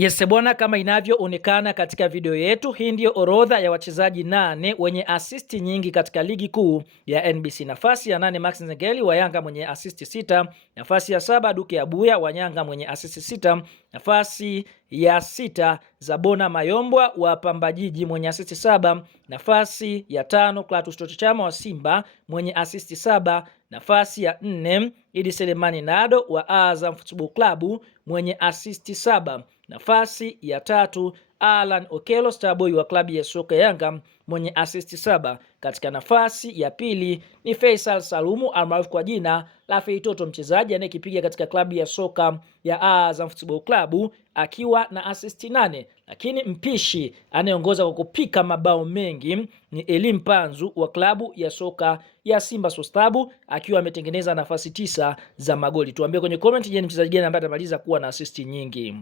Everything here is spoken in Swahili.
Yes bwana, kama inavyoonekana katika video yetu, hii ndio orodha ya wachezaji 8 wenye asisti nyingi katika ligi kuu ya NBC. Nafasi ya 8 Max Nzengeli wa Yanga mwenye asisti 6. Nafasi ya 7 Duke Abuya wa Yanga mwenye asisti 6. Nafasi ya 6 Zabona Mayombwa wa Pamba Jiji mwenye asisti 7. Nafasi ya 5 Clatous Chama Chama wa Simba mwenye asisti 7. Nafasi ya 4 Idi Selemani Nado wa Azam Football Club mwenye asisti 7. Nafasi ya 3 Alan Okello Starboy wa klabu ya soka Yanga mwenye asisti 7. Katika nafasi ya pili ni Faisal Salumu almaarufu kwa jina la Feitoto, mchezaji anayekipiga katika klabu ya soka ya Azam Football Club akiwa na asisti 8. Lakini mpishi anayeongoza kwa kupika mabao mengi ni Elim Panzu wa klabu ya soka ya Simba Sports Club akiwa ametengeneza nafasi 9 za magoli. Tuambie kwenye comment, je, ni mchezaji gani ambaye atamaliza kuwa na asisti nyingi?